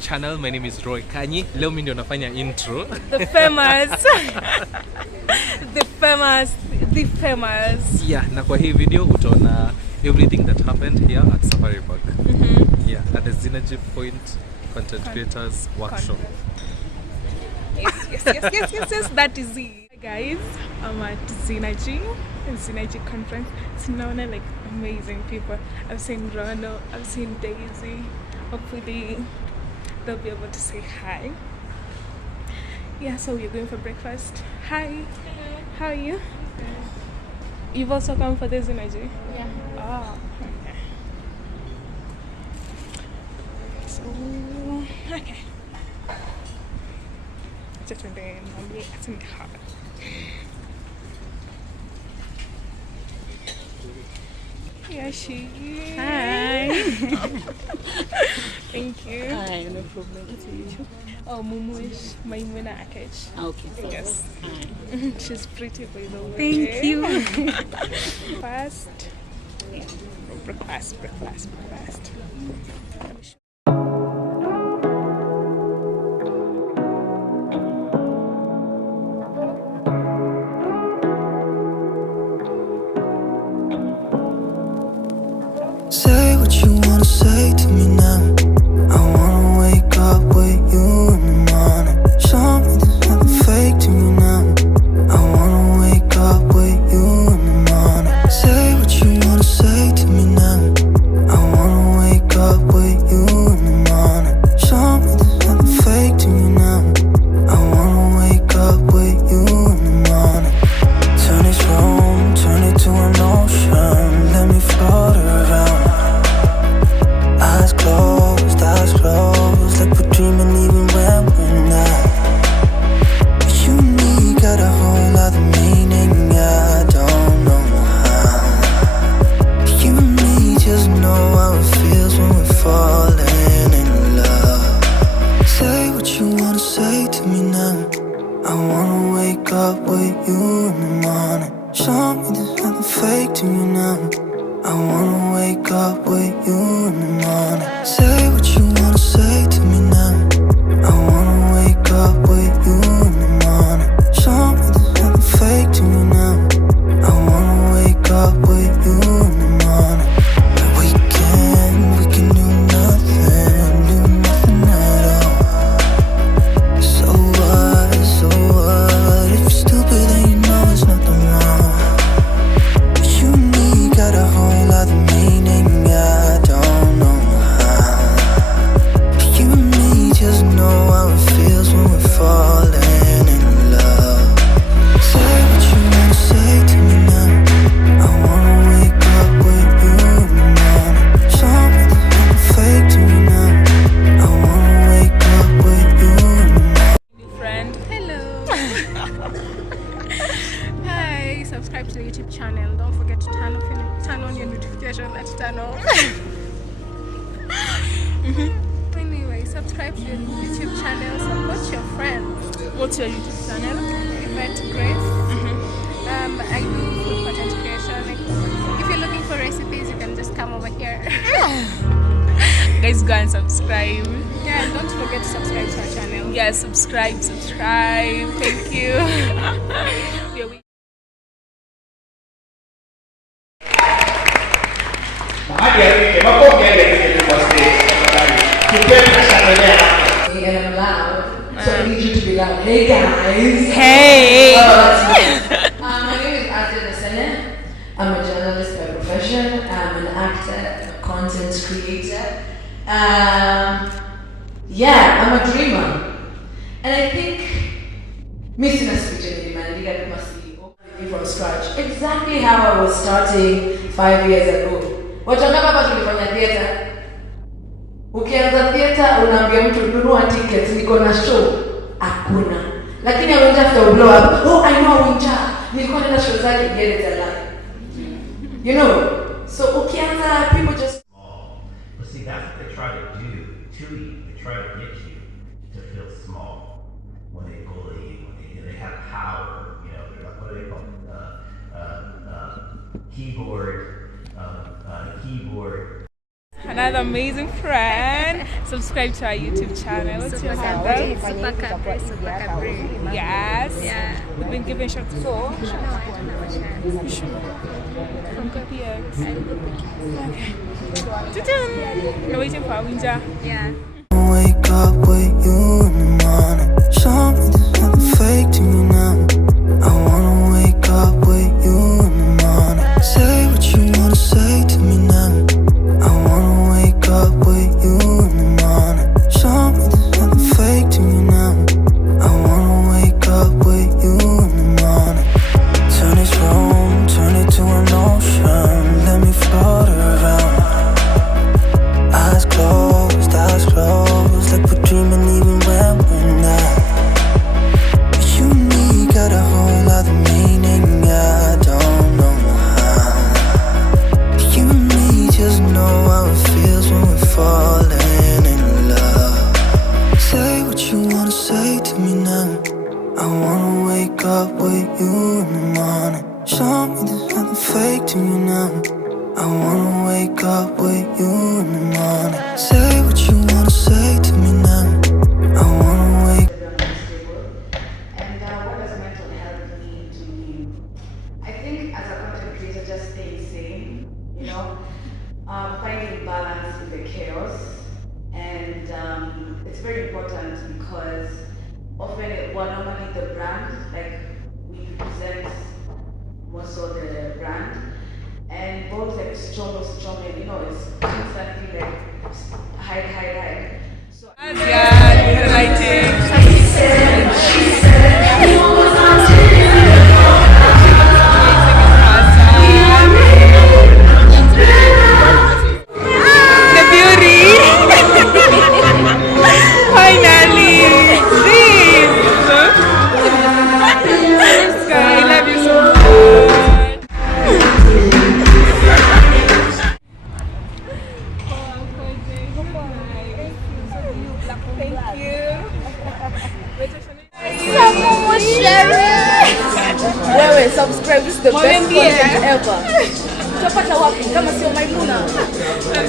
channel. My name is Roy Kanyi. Leo mimi ndio nafanya intro. The famous. Yeah, na kwa hii video utaona everything that happened here at Safari Park. Yeah, at the Zynergy Point Content Creators Workshop. Yes, that is it. Hi guys, I'm at Zynergy conference. It's known like amazing people. I've seen Ronald, I've seen Daisy. Hopefully they'll be able to say hi. Yeah, so we're going for breakfast. Hi. Hello. How are you? Good. You've also come for this Zynergy? Yeah. Oh, okay. So, okay. Just one day, it's in the heart. Yeah, she. Hi. Thank you. Hi, no problem. What's your YouTube? Oh, Mumu is Maimuna Akech. Okay. Yes. Hi. She's pretty, by the way. Thank you. Breakfast. Yeah. Breakfast. Say what you wanna say to me now. I wanna wake up with you in the morning. Show me there's nothing fake to me now. I wanna wake up with you in the morning. Say what you wanna say to me now. I wanna wake up with you in the morning. Show me there's nothing fake to me now. I wanna wake up with you in the morning. Turn this room, turn it to an ocean. Let me float around. Eyes closed, like we're dreaming even when we're not. But you and me got a whole other meaning, I don't know how. But you and me just know how it feels when we're falling in love. Say what you wanna say to me now. I wanna wake up with you in the morning. Show me there's nothing fake to me now. I wanna wake up with you in the morning. Say what you wanna say to me now. I wanna wake up with you in the morning. Show me there's nothing fake to me now. I wanna wake up with you in the morning. Like we can do nothing at all. So what? If you're stupid then you know it's nothing wrong. But you and me got a whole other meaning, I don't know how. But you and me just know how it feels when we're falling in love. Say what you wanna say to me now. I wanna wake up with you in the morning. Show me there's nothing fake to me now. I wanna wake up with you in the morning. New friend. Hello. Hi. Subscribe to the YouTube channel. Don't forget to turn on your notification. Let's turn on. Anyway, subscribe to your YouTube channel. Support your friends. What's your YouTube channel? Event Grace. I do food content creation. Like, if you're looking for recipes, you can just come over here. Guys, go and subscribe. Yeah, and don't forget to subscribe to our channel. Yeah, subscribe. Thank you. And I'm loud, so I need you to be loud. Hey guys! Hey! My name is Azziad'S. I'm a journalist by profession. I'm an actor, a content creator. Yeah, I'm a dreamer. And I think missing a speech in man, you must be opening from scratch. Exactly how I was starting 5 years ago. Wachanga hapa tulifanya theater. Ukianza theater unaambia mtu nunua tickets, niko na show. Hakuna. Lakini I went after a blow up. Oh, I know Winter. Nilikuwa naenda show zake get it alive. You know. So ukianza people just small. But see, that's what they try to do to you. They try to get you to feel small when they bully you, when they have power. You know, they're like, what do they call it? Keyboard. Another amazing friend. Subscribe to our YouTube channel. What's your handle? Super Capri. Yes. Yeah. We've been giving shots. So, No, I don't know what from KPX. Okay. We're waiting for Winja. Yeah. Wake up with you in the morning. Show me there's nothing fake to me now. I wanna wake up with you in the morning. Say what you wanna say to me now. I wanna wake up with you in the morning. Show me there's nothing fake to me now. I wanna wake up with you in the morning. Turn this room, turn it to an ocean. Let me float around. Eyes closed, like we're dreaming even when we're not. You and me got a whole other meaning, I don't know how. You and me just know how it feels when we're falling in love. Say what you wanna say to me now. I wanna wake up with you in the morning. Show me there's nothing fake to me now. I wanna wake up with you in the morning. Say what you wanna say to me now. I wanna wake. And what does mental health mean to you? I think as a content creator, just staying sane, you know, finding balance in the chaos, and it's very important because often we're normally the brand, like we represent more so the brand. And both like strong, and you know, it's constantly like hide. So Yeah, lighting. The beauty. Finally. This. I love you so much. Wewe subscribe, this is the best content ever. Utapata wapi kama sio Maimuna?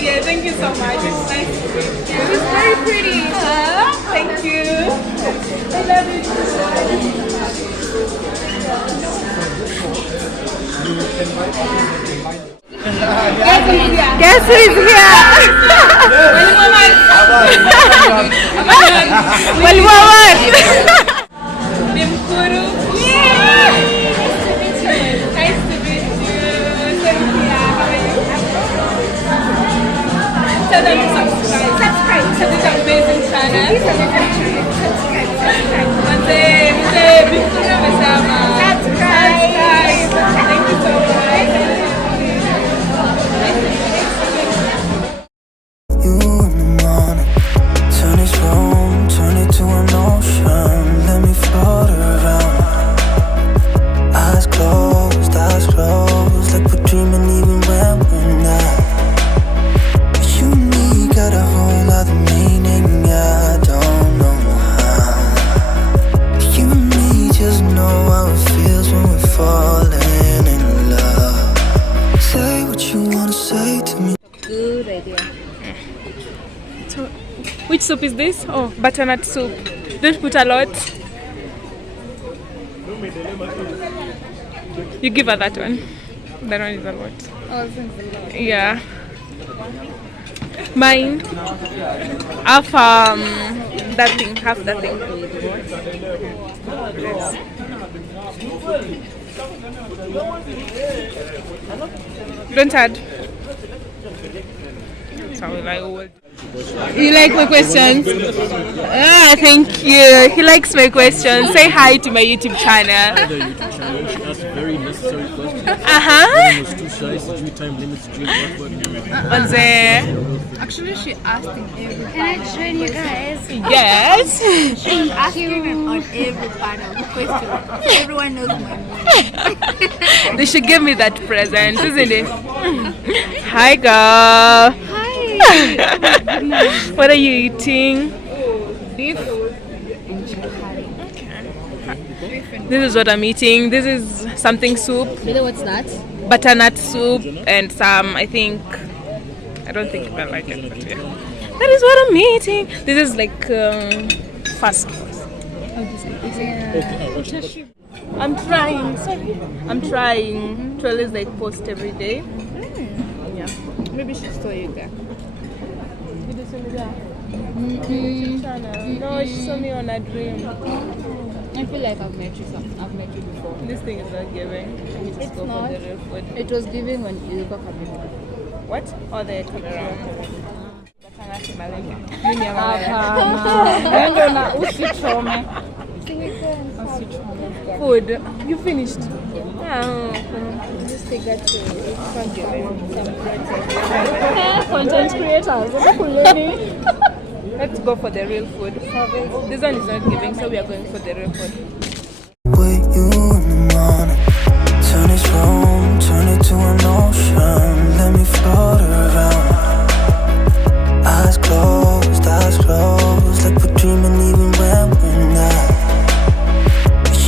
Yeah, thank you so much. It's nice to meet you. She's very pretty. Thank you. I love you. Guess who is here? Walwawan. Dimkuru. Yeah. Nice to meet you. Cynthia, how are you? Tell them to subscribe to this amazing channel. Subscribe. Thank you so much. You in the morning. Turn this room, turn it to an ocean. Let me float around. Eyes closed, like we're dreaming even when we're not. You and me got a whole other meaning, I don't know how. You and me just know how it feels when we're falling in love. Say what you wanna say to me. Good idea. So, which soup is this? Oh, butternut soup. Don't put a lot. You give her that one. That one is a lot. Oh, this one's a lot. Yeah. Mine. Half that thing. Half that thing. Don't add. You like my questions? Ah, thank you. He likes my questions. Say hi to my YouTube channel. The YouTube channel, she asked very necessary questions. Uh-huh. Was too shy, so do time limits to drink What's there? Actually, she asked in every Can I join you guys? Yes. She's asking him on every panel the question. Everyone knows my name. They should give me that present, isn't it? Hi, girl. Hi. What are you eating? beef. This is what I'm eating. This is something soup. Really, what's that? Butternut soup and some, I don't think I like it, but yeah. That is what I'm eating. This is like fast food. I'm trying. Sorry. I'm trying to always like post every day. Yeah. Maybe she saw you there. Did you see me there? YouTube channel. No, she saw me on a dream. I feel like I've met you before. This thing is not giving. I need to It's go not. for the real food. It was giving when you got camera. What? Oh, the camera. Food. You finished? Just take that to Content creators. Let's go for the real food. This one is not giving, so we are going for the real food. With you in the morning, turn this room, turn it to an ocean. Let me float around. Eyes closed, like we're dreaming even when we're not.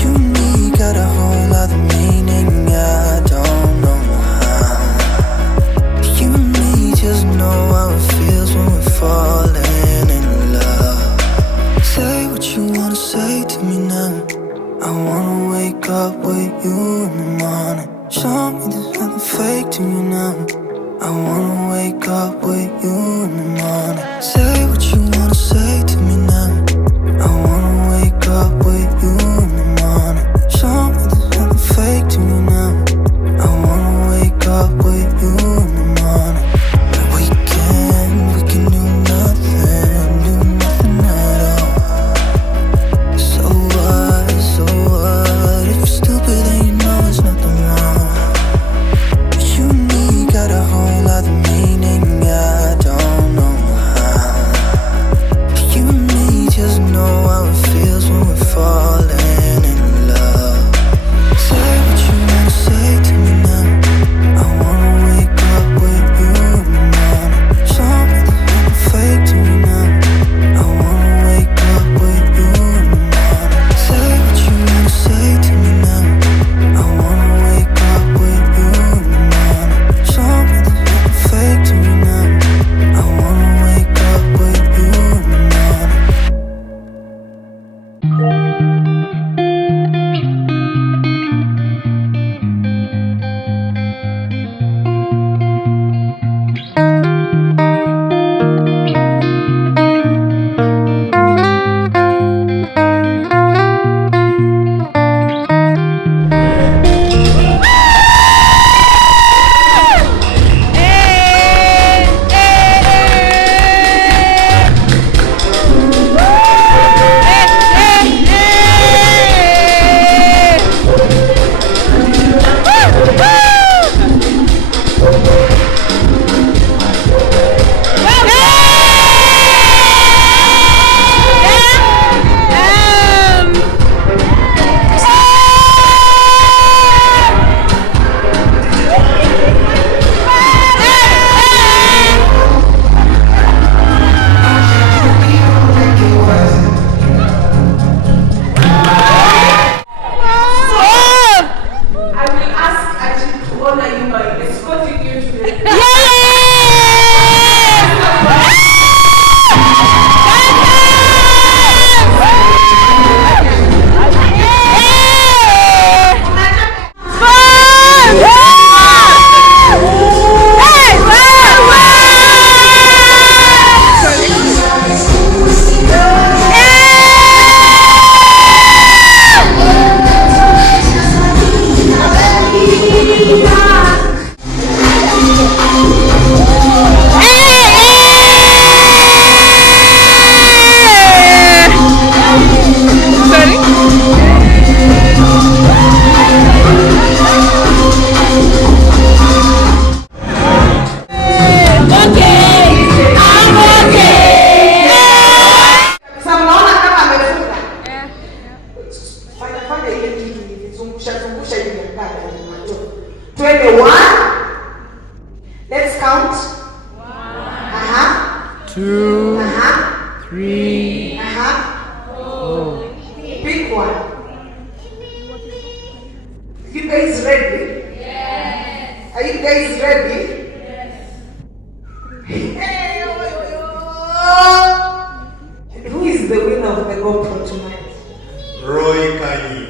You and me got a whole other meaning, I don't know how. You and me just know how it feels when we're falling in love. Say what you wanna say to me now. I wanna wake up with you in the morning. Show me there's nothing fake to me now. I wanna wake up with you in the morning. Say what you wanna say to me now. I wanna wake up with you in the morning. Show me there's nothing fake to me now. I wanna wake up with you in the morning. We can do nothing at all. So what, if you're stupid then you know there's nothing wrong. But you and me got a whole other meaning, I don't know how. But you and me just know how it feels when we're falling in love. Say what you wanna say to me now. I wanna wake up with you in the morning. Show me there's nothing fake to me now. I wanna wake up with you in the morning. Say what you wanna say to me now. I wanna wake up with you in the morning. Show me there's nothing fake to me now. I wanna wake up with you in the morning. Let's count. 1, 2, 3, 4. Pick one. You guys ready? Yes. Are you guys ready? Yes. Hey, GoPro tonight? Roy Kani.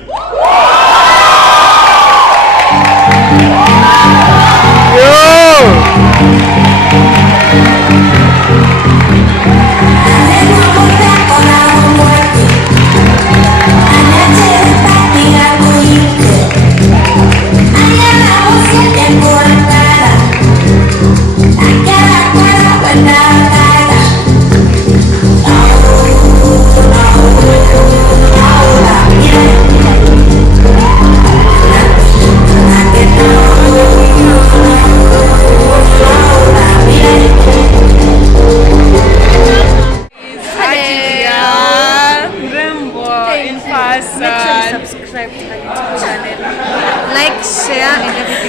Subscribe to her YouTube channel. Like, share, and everything.